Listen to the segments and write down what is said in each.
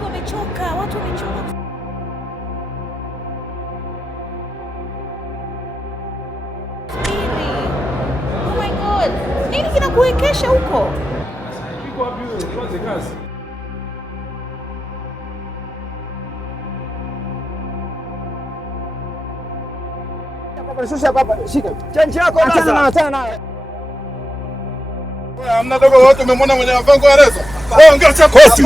watu wamechoka, watu wamechoka. Oh my God, nini kinakuwekesha huko? Iko wapi wewe? Tuanze kazi. Shika. Chanchi yako sasa. Achana nayo. Hamna dogo wote umemwona mwenye mavango ya reza. Ongea cha Koti.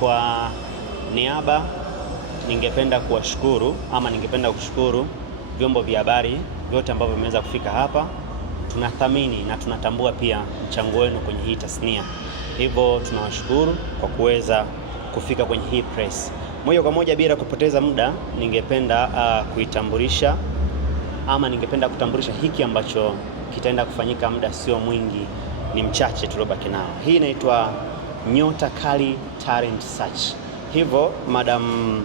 Kwa niaba ningependa kushukuru vyombo vya habari vyote ambavyo vimeweza kufika hapa. Tunathamini na tunatambua pia mchango wenu kwenye hii tasnia. Hivyo tunawashukuru kwa kuweza kufika kwenye hii press. Moja kwa moja bila kupoteza muda, ningependa kutambulisha hiki ambacho kitaenda kufanyika muda sio mwingi, ni mchache tuliobaki nao. Hii inaitwa Nyota Kali Talent Search. Hivyo Madam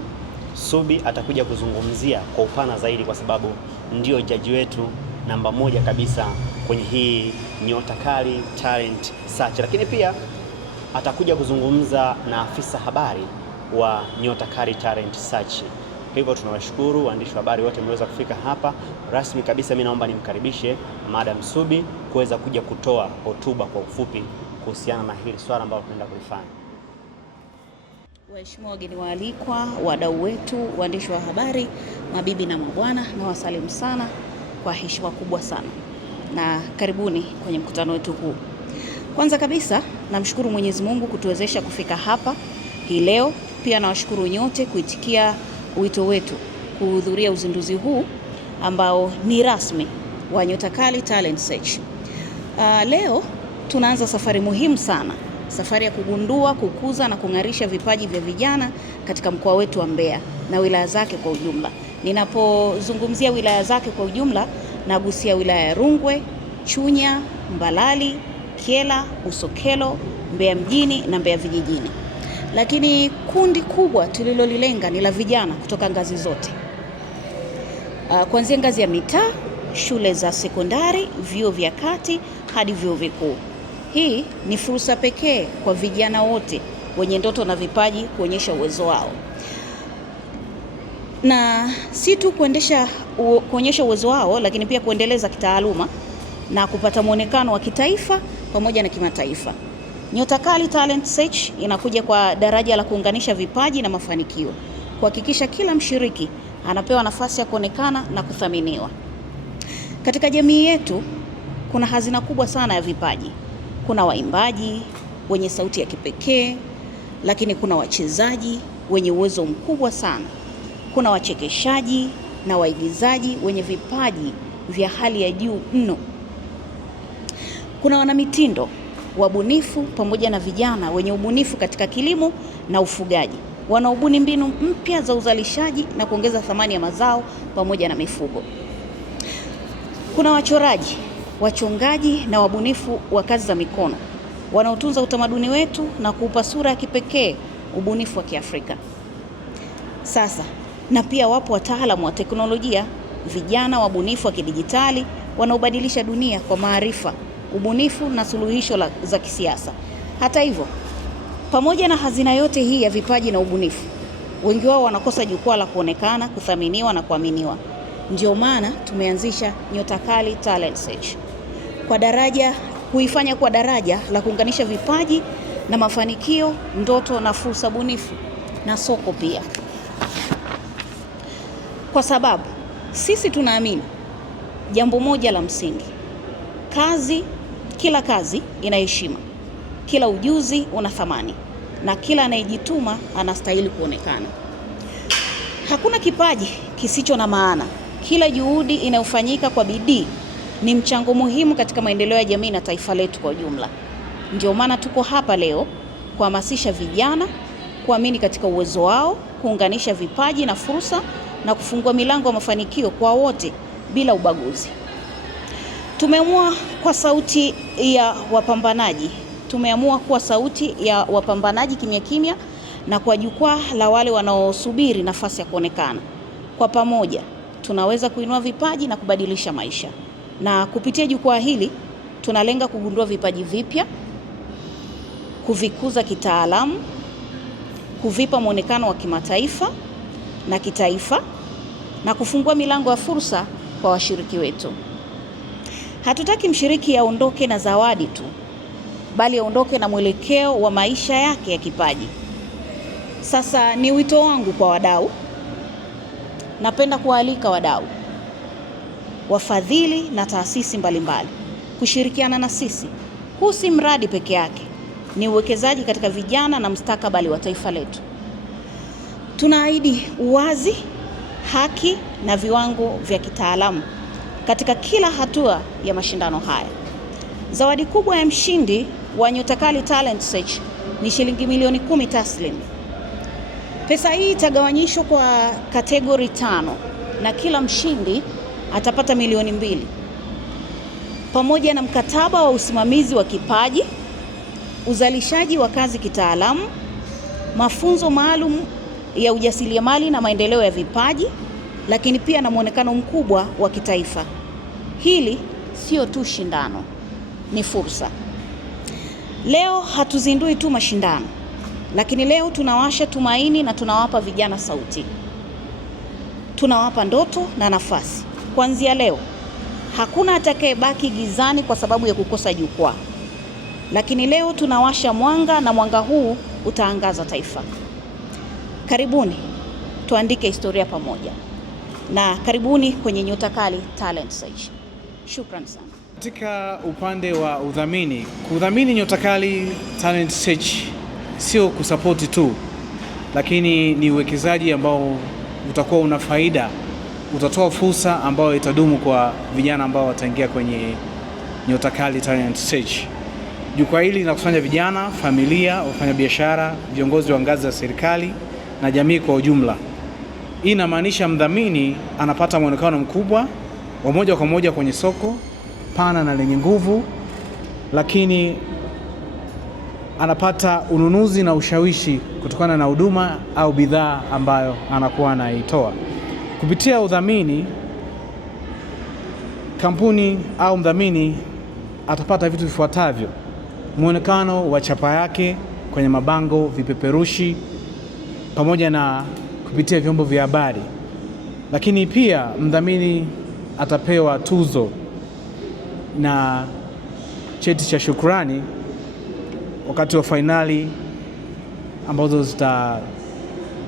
Subi atakuja kuzungumzia kwa upana zaidi, kwa sababu ndio jaji wetu namba moja kabisa kwenye hii Nyota Kali Talent Search. Lakini pia atakuja kuzungumza na afisa habari wa Nyota Kali Talent Search. Hivyo tunawashukuru waandishi wa habari wote mmeweza kufika hapa. Rasmi kabisa mimi naomba nimkaribishe Madam Subi kuweza kuja kutoa hotuba kwa ufupi kuhusiana na hili swala ambalo tunaenda kulifanya. Waheshimiwa wageni waalikwa, wadau wetu, waandishi wa habari, mabibi na mabwana, na wasalimu sana kwa heshima kubwa sana. Na karibuni kwenye mkutano wetu huu. Kwanza kabisa namshukuru Mwenyezi Mungu kutuwezesha kufika hapa hii leo. Pia nawashukuru nyote kuitikia wito wetu kuhudhuria uzinduzi huu ambao ni rasmi wa Nyota Kali Talent Search. Leo tunaanza safari muhimu sana, safari ya kugundua, kukuza na kung'arisha vipaji vya vijana katika mkoa wetu wa Mbeya na wilaya zake kwa ujumla. Ninapozungumzia wilaya zake kwa ujumla, nagusia wilaya ya Rungwe, Chunya, Mbalali, Kyela, Busokelo, Mbeya mjini na Mbeya vijijini. Lakini kundi kubwa tulilolilenga ni la vijana kutoka ngazi zote, kuanzia ngazi ya mitaa, shule za sekondari, vyuo vya kati hadi vyuo vikuu. Hii ni fursa pekee kwa vijana wote wenye ndoto na vipaji kuonyesha uwezo wao, na si tu kuonyesha uwezo wao, lakini pia kuendeleza kitaaluma na kupata muonekano wa kitaifa pamoja na kimataifa. Nyota Kali Talent Search inakuja kwa daraja la kuunganisha vipaji na mafanikio, kuhakikisha kila mshiriki anapewa nafasi ya kuonekana na kuthaminiwa. Katika jamii yetu kuna hazina kubwa sana ya vipaji. Kuna waimbaji wenye sauti ya kipekee, lakini kuna wachezaji wenye uwezo mkubwa sana. Kuna wachekeshaji na waigizaji wenye vipaji vya hali ya juu mno. Kuna wanamitindo, wabunifu pamoja na vijana wenye ubunifu katika kilimo na ufugaji, wanaobuni mbinu mpya za uzalishaji na kuongeza thamani ya mazao pamoja na mifugo. Kuna wachoraji, wachongaji na wabunifu wa kazi za mikono wanaotunza utamaduni wetu na kuupa sura ya kipekee ubunifu wa Kiafrika. Sasa na pia wapo wataalamu wa teknolojia, vijana wabunifu wa kidijitali wanaobadilisha dunia kwa maarifa, ubunifu na suluhisho za kisiasa. Hata hivyo, pamoja na hazina yote hii ya vipaji na ubunifu, wengi wao wanakosa jukwaa la kuonekana, kuthaminiwa na kuaminiwa. Ndio maana tumeanzisha Nyota Kali Talent Search, kuifanya kwa daraja la kuunganisha vipaji na mafanikio, ndoto na fursa bunifu na soko pia. Kwa sababu sisi tunaamini jambo moja la msingi: kila kazi ina heshima, kila ujuzi una thamani, na kila anayejituma anastahili kuonekana. Hakuna kipaji kisicho na maana. Kila juhudi inayofanyika kwa bidii ni mchango muhimu katika maendeleo ya jamii na taifa letu kwa ujumla. Ndio maana tuko hapa leo kuhamasisha vijana kuamini katika uwezo wao, kuunganisha vipaji na fursa, na kufungua milango ya mafanikio kwa wote bila ubaguzi. Tumeamua kuwa sauti ya wapambanaji kimya kimya, na kwa jukwaa la wale wanaosubiri nafasi ya kuonekana. Kwa pamoja tunaweza kuinua vipaji na kubadilisha maisha. Na kupitia jukwaa hili tunalenga kugundua vipaji vipya, kuvikuza kitaalamu, kuvipa muonekano wa kimataifa na kitaifa, na kufungua milango ya fursa kwa washiriki wetu. Hatutaki mshiriki aondoke na zawadi tu, bali aondoke na mwelekeo wa maisha yake ya kipaji. Sasa ni wito wangu kwa wadau. Napenda kualika wadau, wafadhili na taasisi mbalimbali kushirikiana na sisi. Huu si mradi peke yake, ni uwekezaji katika vijana na mustakabali wa taifa letu. Tunaahidi uwazi, haki na viwango vya kitaalamu katika kila hatua ya mashindano haya. Zawadi kubwa ya mshindi wa Nyota Kali Talent Search ni shilingi milioni 10 taslim. Pesa hii itagawanyishwa kwa kategori 5 na kila mshindi atapata milioni 2, pamoja na mkataba wa usimamizi wa kipaji, uzalishaji wa kazi kitaalamu, mafunzo maalum ya ujasiriamali na maendeleo ya vipaji, lakini pia na muonekano mkubwa wa kitaifa. Hili sio tu shindano, ni fursa. Leo hatuzindui tu mashindano, lakini leo tunawasha tumaini na tunawapa vijana sauti. Tunawapa ndoto na nafasi. Kuanzia leo, hakuna atakayebaki gizani kwa sababu ya kukosa jukwaa. Lakini leo tunawasha mwanga, na mwanga huu utaangaza taifa. Karibuni tuandike historia pamoja, na karibuni kwenye Nyota Kali Talent Search. Shukrani sana. Katika upande wa kudhamini Nyota Kali Talent Search sio kusapoti tu, lakini ni uwekezaji ambao utakuwa una faida, utatoa fursa ambayo itadumu kwa vijana ambao wataingia kwenye Nyota Kali Talent Search. Jukwaa hili linakusanya vijana, familia, wafanyabiashara, viongozi wa ngazi za serikali na jamii kwa ujumla. Hii inamaanisha mdhamini anapata muonekano mkubwa wa moja kwa moja kwenye soko pana na lenye nguvu, lakini anapata ununuzi na ushawishi kutokana na huduma au bidhaa ambayo anakuwa anaitoa. Kupitia udhamini, kampuni au mdhamini atapata vitu vifuatavyo: muonekano wa chapa yake kwenye mabango, vipeperushi, pamoja na kupitia vyombo vya habari. Lakini pia mdhamini atapewa tuzo na cheti cha shukrani wakati wa fainali ambazo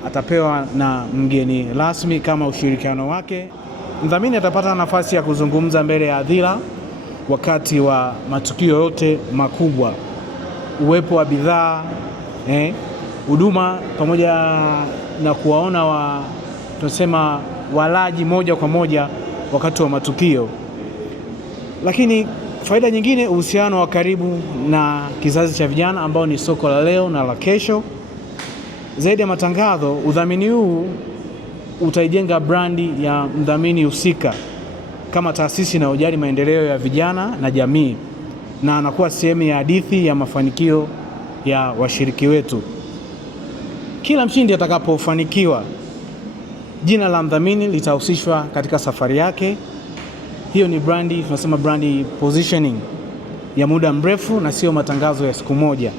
atapewa na mgeni rasmi kama ushirikiano wake. Mdhamini atapata nafasi ya kuzungumza mbele ya hadhira wakati wa matukio yote makubwa, uwepo wa bidhaa, huduma, pamoja na kuwaona tunasema walaji moja kwa moja wakati wa matukio. Lakini faida nyingine, uhusiano wa karibu na kizazi cha vijana ambao ni soko la leo na la kesho. Zaidi ya matangazo, udhamini huu utaijenga brandi ya mdhamini husika kama taasisi inayojali maendeleo ya vijana na jamii, na anakuwa sehemu ya hadithi ya mafanikio ya washiriki wetu. Kila mshindi atakapofanikiwa, jina la mdhamini litahusishwa katika safari yake. Hiyo ni brandi, tunasema brandi positioning ya muda mrefu na sio matangazo ya siku moja.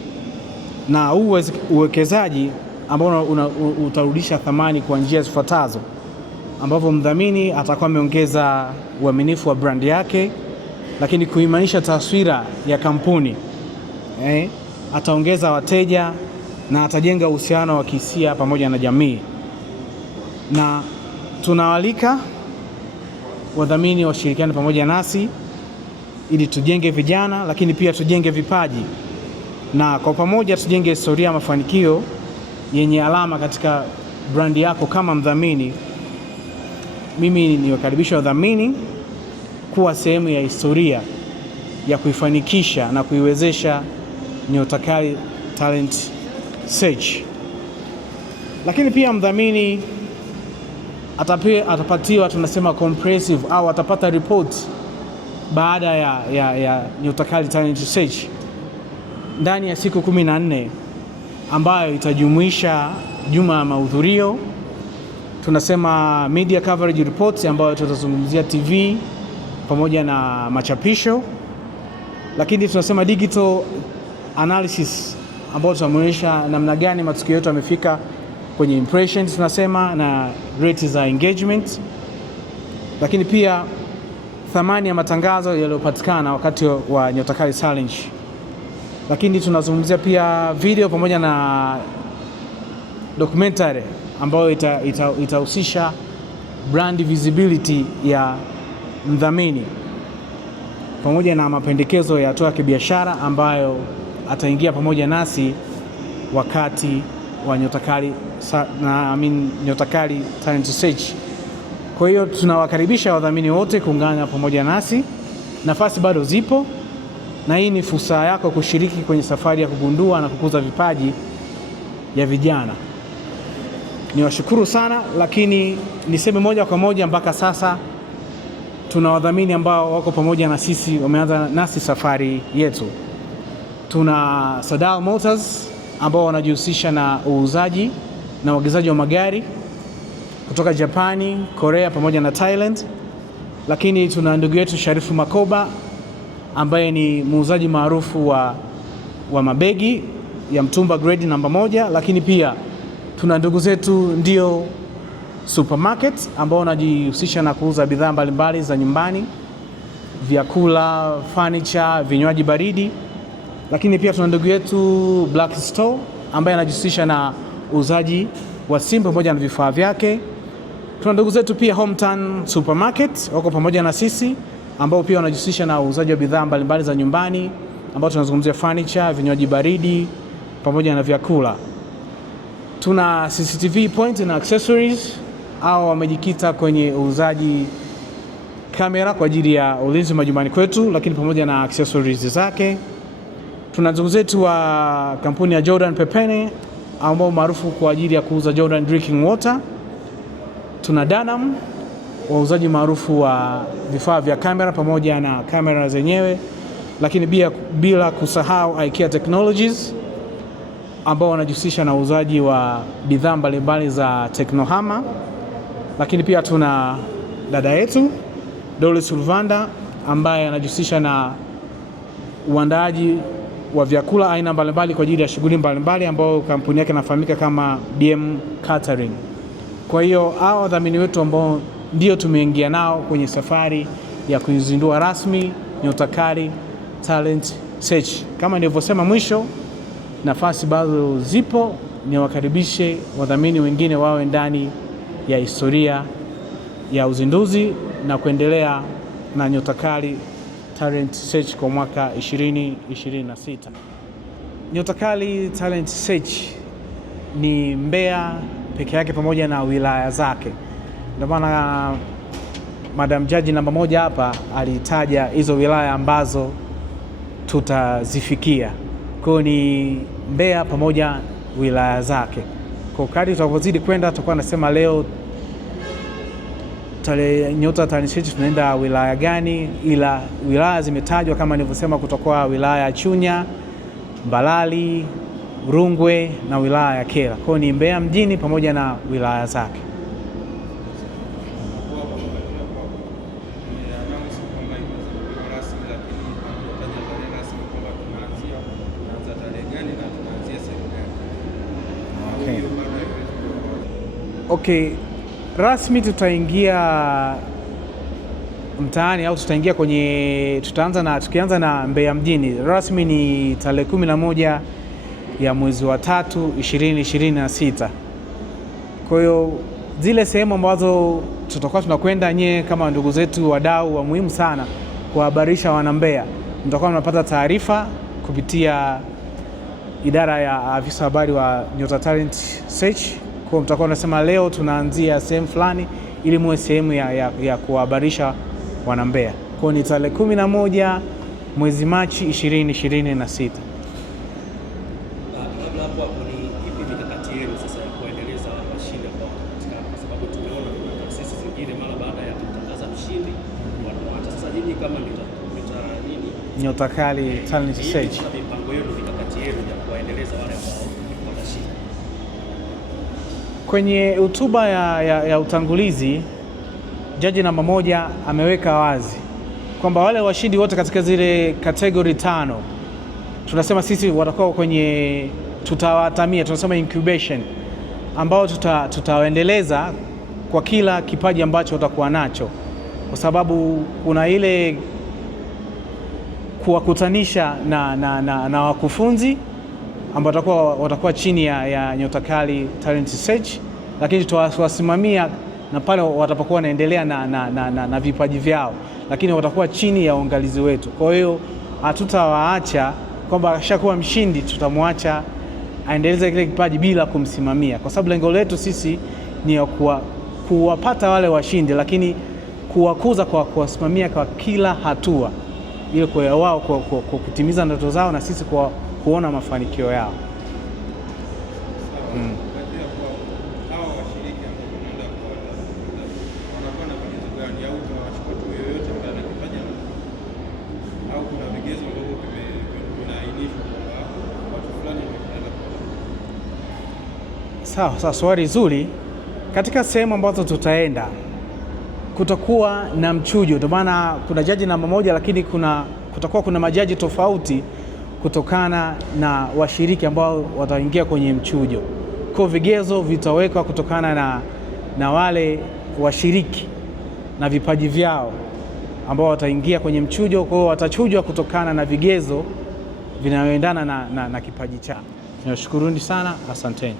Na huu uwekezaji ambao utarudisha thamani kwa njia zifuatazo, ambapo mdhamini atakuwa ameongeza uaminifu wa brandi yake, lakini kuimarisha taswira ya kampuni. Ataongeza wateja na atajenga uhusiano wa kihisia pamoja na jamii. Na tunawalika wadhamini washirikiane pamoja nasi ili tujenge vijana, lakini pia tujenge vipaji, na kwa pamoja tujenge historia ya mafanikio yenye alama katika brandi yako kama mdhamini. Mimi niwakaribisha wadhamini kuwa sehemu ya historia ya kuifanikisha na kuiwezesha Nyota Kali Talent Search. Lakini pia mdhamini atapatiwa tunasema comprehensive au atapata report baada ya Nyota Kali Talent Search ndani ya siku 14 ambayo itajumuisha juma ya mahudhurio, tunasema media coverage reports ambayo tutazungumzia TV pamoja na machapisho, lakini tunasema digital analysis ambayo tutamuonyesha namna gani matukio yetu yamefika kwenye impressions tunasema na rate za engagement, lakini pia thamani ya matangazo yaliyopatikana wakati wa Nyota Kali Challenge. Lakini tunazungumzia pia video pamoja na documentary ambayo itahusisha brand visibility ya mdhamini pamoja na mapendekezo ya hatua ya kibiashara ambayo ataingia pamoja nasi wakati wa Nyota Kali Talent Search. Kwa hiyo tunawakaribisha wadhamini wote kuungana pamoja nasi. Nafasi bado zipo na hii ni fursa yako kushiriki kwenye safari ya kugundua na kukuza vipaji ya vijana. Niwashukuru sana, lakini niseme moja kwa moja, mpaka sasa tuna wadhamini ambao wako pamoja na sisi, wameanza nasi safari yetu. Tuna Sadal Motors ambao wanajihusisha na uuzaji na uagizaji wa magari kutoka Japani, Korea pamoja na Thailand. Lakini tuna ndugu yetu Sharifu Makoba ambaye ni muuzaji maarufu wa mabegi ya mtumba grade namba 1. Lakini pia tuna ndugu zetu Ndio Supermarket ambao wanajihusisha na kuuza bidhaa mbalimbali za nyumbani, vyakula, furniture, vinywaji baridi. Lakini pia tuna ndugu yetu Black Store ambaye anajihusisha na uuzaji wa simu pamoja na vifaa vyake. Tuna ndugu zetu pia Hometown Supermarket wako pamoja na sisi ambao pia wanajihusisha na uuzaji wa bidhaa mbalimbali za nyumbani ambao tunazungumzia furniture, vinywaji baridi pamoja na vyakula. Tuna CCTV point na accessories au wamejikita kwenye uuzaji kamera kwa ajili ya ulinzi majumbani kwetu, lakini pamoja na accessories zake. Tuna ndugu zetu wa kampuni ya Jordan Pepene ambao maarufu kwa ajili ya kuuza Jordan drinking water. Tuna Danam, wauzaji maarufu wa vifaa vya kamera pamoja na kamera zenyewe, lakini bila kusahau IKEA Technologies ambao wanajihusisha na uuzaji wa bidhaa mbalimbali za teknohama. Lakini pia tuna dada yetu Doris Ulvanda ambaye anajihusisha na uandaaji wa vyakula aina mbalimbali kwa ajili ya shughuli mbalimbali ambao kampuni yake inafahamika kama BM Catering. Kwa hiyo hao wadhamini wetu ambao ndio tumeingia nao kwenye safari ya kuizindua rasmi Nyota Kali Talent Search. Kama nilivyosema mwisho, nafasi bado zipo, niwakaribishe wadhamini wengine wawe ndani ya historia ya uzinduzi na kuendelea na Nyota Kali Talent Search kwa mwaka 2026. Nyota Kali Talent Search ni Mbeya peke yake pamoja na wilaya zake. Ndio maana Madam Jaji namba 1 hapa alitaja hizo wilaya ambazo tutazifikia. Kwa ni Mbeya pamoja wilaya zake. Kwa kadri tutakavyozidi kwenda tutakuwa nasema leo Nyota Talent Search tunaenda wilaya gani, ila wilaya zimetajwa kama nilivyosema, kutoka wilaya ya Chunya, Mbalali, Rungwe na wilaya ya Kyela. Kwa ni Mbeya mjini pamoja na wilaya zake. Okay, rasmi tutaingia mtaani au tukianza na Mbeya mjini. Rasmi ni tarehe 11 ya mwezi wa 3 2026. Kwa hiyo zile sehemu ambazo tutakuwa tunakwenda, kama ndugu zetu wadau wa muhimu sana kuhabarisha wana Mbeya. Mtakuwa mnapata taarifa kupitia idara ya afisa habari wa Nyota Talent Search. Kwa mtakuwa unasema leo tunaanzia sehemu fulani ili muwe sehemu ya kuhabarisha wana Mbeya. Kwa ni tarehe 11 mwezi Machi 2026. Nyota Kali Talent Search. Kwenye hotuba ya utangulizi, jaji namba 1 ameweka wazi kwamba wale washindi wote katika zile kategori 5 tunasema sisi watakuwa kwenye, tutawatamia, tunasema incubation, ambao tutawaendeleza kwa kila kipaji ambacho watakuwa nacho, kwa sababu kuna ile kuwakutanisha na wakufunzi ambao watakuwa chini ya Nyota Kali Talent Search, lakini tutawasimamia na pale watapokuwa wanaendelea na vipaji vyao, lakini watakuwa chini ya uangalizi wetu. Kwa hiyo hatutawaacha kwamba ashakuwa mshindi tutamwacha aendeleze kile kipaji bila kumsimamia, kwa sababu lengo letu sisi ni kuwapata wale washindi, lakini kuwakuza kwa kuwasimamia kwa kila hatua, ili kwa wao kutimiza ndoto zao na sisi kuona mafanikio yao. Sawa, swali zuri. Katika sehemu ambazo tutaenda kutakuwa na mchujo, ndio maana kuna jaji namba 1, lakini kutakuwa kuna majaji tofauti kutokana na washiriki ambao wataingia kwenye mchujo. Kwa vigezo vitawekwa kutokana na wale washiriki na vipaji vyao ambao wataingia kwenye mchujo. Kwa hiyo watachujwa kutokana na vigezo vinavyoendana na kipaji chao. Ninashukuruni sana, asanteni.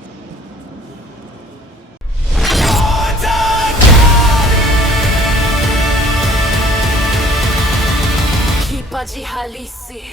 Kipaji halisi.